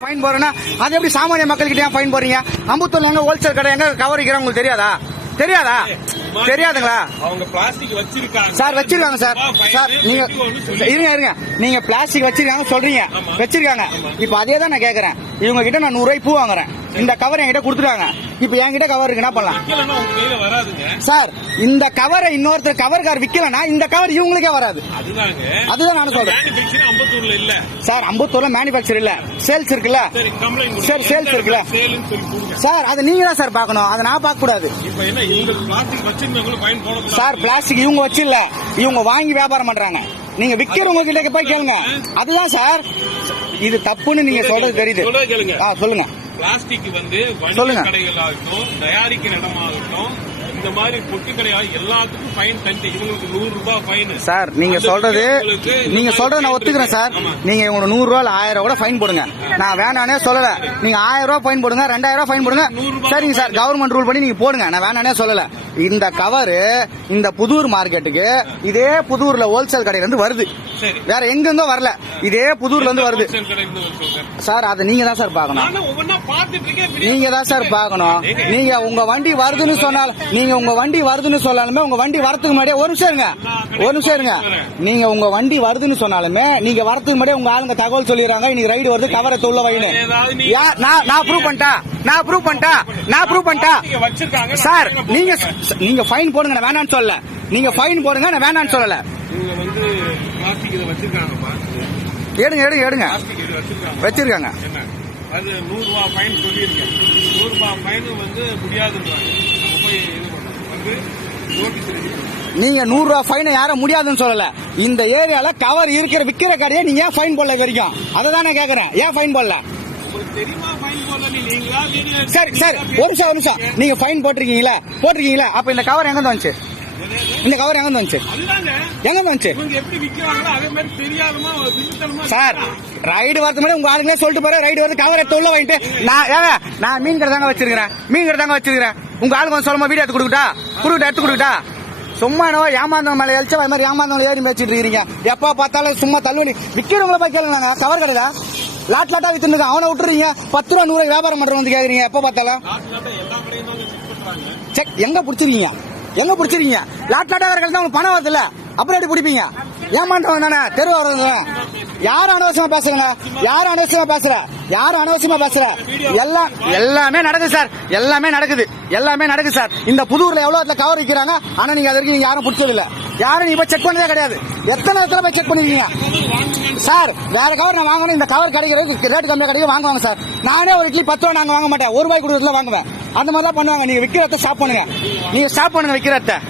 Fine போறேன்னா அது எப்படி சாமானிய மக்கள்கிட்ட ஏன் ஃபைன் போறீங்க அம்பத்தூர்ல எங்க ஹோல்சேல் கடை எங்க கவர் விற்கிறாங்க உங்களுக்கு தெரியாதா? தெரியாதா? தெரியாதுங்களா? அவங்க பிளாஸ்டிக் வச்சிருக்காங்க. சார் வச்சிருக்காங்க சார். சார் நீங்க இருங்க இருங்க. நீங்க பிளாஸ்டிக் வச்சிருக்காங்க சொல்றீங்க. வச்சிருக்காங்க. இப்ப அதே தான் நான் கேக்குறேன். இவங்க கிட்ட நான் நூறு ரூபாய் பூ வாங்குறேன். இந்த கவர் என்கிட்ட கொடுத்துருக்காங்க இப்ப என்கிட்ட கவர் இருக்கு என்ன பண்ணலாம் சார் இந்த கவரை இன்னொருத்தர் கவர் கார் விக்கலனா இந்த கவர் இவங்களுக்கே வராது. அதுதான் நானும் சொல்றேன். இல்ல. சார் அம்பத்தூர்ல மேனுபேக்சர் இல்ல. சேல்ஸ் இருக்குல்ல. சரி sales இருக்குல்ல? சார் அதை நீங்க தான் சார் பார்க்கணும். அதை நான் பார்க்க கூடாது சார் பிளாஸ்டிக் இவங்க வச்சில்ல இவங்க வாங்கி வியாபாரம் பண்றாங்க. நீங்க விக்கிறவங்க கிட்ட போய் கேளுங்க. அதுதான் சார் இது தப்புன்னு நீங்க சொல்றது தெரியுது. சொல்லுங்க பிளாஸ்டிக் வந்து சொல்லுங்க. கடைகளாகட்டும் தயாரிக்கிற இடமாகட்டும் இந்த மாதிரி பொட்டு கடையாக எல்லாத்துக்கும் ஃபைன் தந்து இவங்களுக்கு நூறு ரூபாய் ஃபைன் சார் நீங்க சொல்றது நீங்க சொல்றது நான் ஒத்துக்கிறேன் சார். நீங்க இவங்க நூறு ரூபா இல்ல ஆயிரம் கூட ஃபைன் போடுங்க. நான் வேணானே சொல்லல. நீங்க ஆயிரம் ரூபாய் ஃபைன் போடுங்க ரெண்டாயிரம் ரூபாய் ஃபைன் போடுங்க. சரிங்க சார் கவர்மெண்ட் ரூல் படி நீங்க போடுங்க. நான் வேணானே சொல்லல. இந்த கவரு இந்த புதூர் மார்க்கெட்டுக்கு இதே புதூர்ல ஹோல்சேல் கடையில இருந்து வருது. வேற எங்க இருந்தோ வரல. இதே புதூர்ல இருந்து வருது. சார் அதை நீங்க தான் சார் இருக்கேன். நீங்க தான் சார் பார்க்கணும். நீங்க உங்க வண்டி வருதுன்னு சொன்னால் நீங்க உங்க வண்டி வருதுன்னு சொன்னாலுமே உங்க வண்டி வரதுக்கு முன்னாடியே ஒரு நிமிஷம் இருங்க. ஒரு நிமிஷம் இருங்க. நீங்க உங்க வண்டி வருதுன்னு சொன்னாலுமே நீங்க வரதுக்கு முன்னாடியே உங்க ஆளுங்க தகவல் சொல்லிடுறாங்க. இன்னைக்கு ரைடு வருது கவரை தொல்ல வைனு யா- நான் நான் ப்ரூவ் பண்ணிட்டா நான் ப்ரூவ் பண்ணிட்டா நான் ப்ரூவ் பண்ணிட்டா சார் நீங்க நீங்க ஃபைன் போடுங்க நான் வேணாம்னு சொல்லல. நீங்க ஃபைன் போடுங்க நான் வேணான்னு சொல்லல. எடுங்க எடுங்க எடுங்க. வச்சிருக்காங்க. அது நூறு ரூபாய் ஃபைன் சொல்லியிருக்கேன். நூறு ரூபாய் ஃபைன் வந்து முடியாதுன்றாங்க. போய் இது வந்து நீங்க நூறு ரூபாய் ஃபைனை யாரும் முடியாதுன்னு சொல்லல. இந்த ஏரியால கவர் இருக்கிற விக்கிற கடையை நீங்க ஏன் ஃபைன் போடல வரைக்கும்? அதை தான் கேக்குறேன். ஏன் ஃபைன் போடல? சரி சரி. ஒரு நிமிஷம் ஒரு நிமிஷம். நீங்க ஃபைன் போட்டிருக்கீங்களா? போட்டிருக்கீங்களா? அப்ப இந்த கவர் எங்க வந்துச்சு? இந்த கவர் எங்க வந்துச்சு? எங்க வந்துச்சு? மாதிரி சார் ரைடு வரது முன்னாடி உங்க ஆளுங்களே சொல்லிட்டு போற ரைடு வருது கவர் எடுத்து உள்ள வாங்கிட்டு. நான் ஏங்க நான் மீன் கடை தாங்க வச்சிருக்கிறேன். மீன் கடை தாங்க வச்சிருக்கிறேன். உங்க ஆளுங்க வந்து சொல்லுமா வீடியோ எடுத்து கொடுக்கட்டா? கொடுக்கட்டா எடுத்து கொடுக்கட்டா? சும்மா என்னவோ ஏமாந்தவங்க மேல எழுச்சா அது மாதிரி ஏமாந்தவங்க ஏறி மேய்ச்சிட்டு இருக்கீங்க. எப்ப பார்த்தாலும் சும்மா தள்ளுவலி. விக்கிறவங்கள போய் கேளுங்க கவர் கடையில லாட் லாட்டா வித்துருங்க அவனை விட்டுறீங்க. பத்து ரூபா நூறு வியாபாரம் பண்றவங்க வந்து கேக்குறீங்க. எப்ப பார்த்தாலும்? செக் எங்க புடிச்சிருக்கீங்க? எங்க புடிச்சிருக்கீங்க? லாட் லாட்டா வரகள் தான் உங்களுக்கு பணம் வருதுல்ல? அப்புறம் எப்படி பிடிப்பீங்க? ஏமாண்டவன் தானே. தெரு வர்றது யார் அனவசியமா பேசுறீங்க? யார் அனவசியமா பேசுற? யார் அனவசியமா பேசுற? எல்லாம் எல்லாமே நடக்குது சார். எல்லாமே நடக்குது. எல்லாமே நடக்குது சார். இந்த புதூர்ல எவ்வளவு இடத்துல கவர் வைக்கிறாங்க? ஆனா நீங்க அது வரைக்கும் நீங்க யாரும் பிடிச்சதில்ல. யாரும் நீ செக் பண்ணதே கிடையாது. எத்தனை இடத்துல போய் செக் பண்ணிருக்கீங்க? சார் வேற கவர் நான் வாங்கணும். இந்த கவர் கிடைக்கிறதுக்கு ரேட் கம்மியா கிடைக்கும் வாங்குவாங்க சார். நானே ஒரு இட்லி பத்து ரூபா நாங்க வாங்க மாட்டேன். ஒரு ரூபாய் கொடுக்கறதுல வாங்குவேன். அந்த மாதிரி தான் பண்ணுவாங்க. நீங்க விக்கிறத ஸ்டாப் பண்ணுங்க. நீங்க ஸ்டாப் பண்ணுங்க விக்கிறத